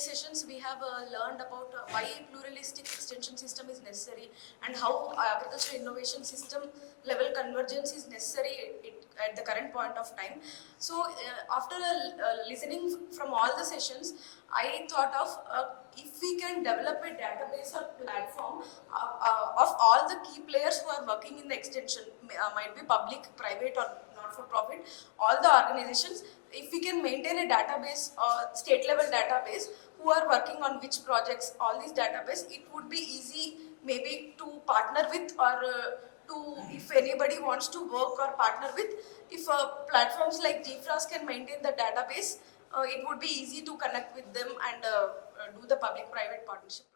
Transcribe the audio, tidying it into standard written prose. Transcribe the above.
previous sessions we have learned about why pluralistic extension system is necessary and how agricultural innovation system level convergence is necessary at the current point of time. So after listening from all the sessions, I thought of if we can develop a database or platform of all the key players who are working in the extension, might be public, private or not-for-profit, all the organizations, if we can maintain a database or state level database who are working on which projects, all these database, it would be easy maybe to partner with or to, if anybody wants to work or partner with, if platforms like GFRAS can maintain the database, it would be easy to connect with them and do the public-private partnership.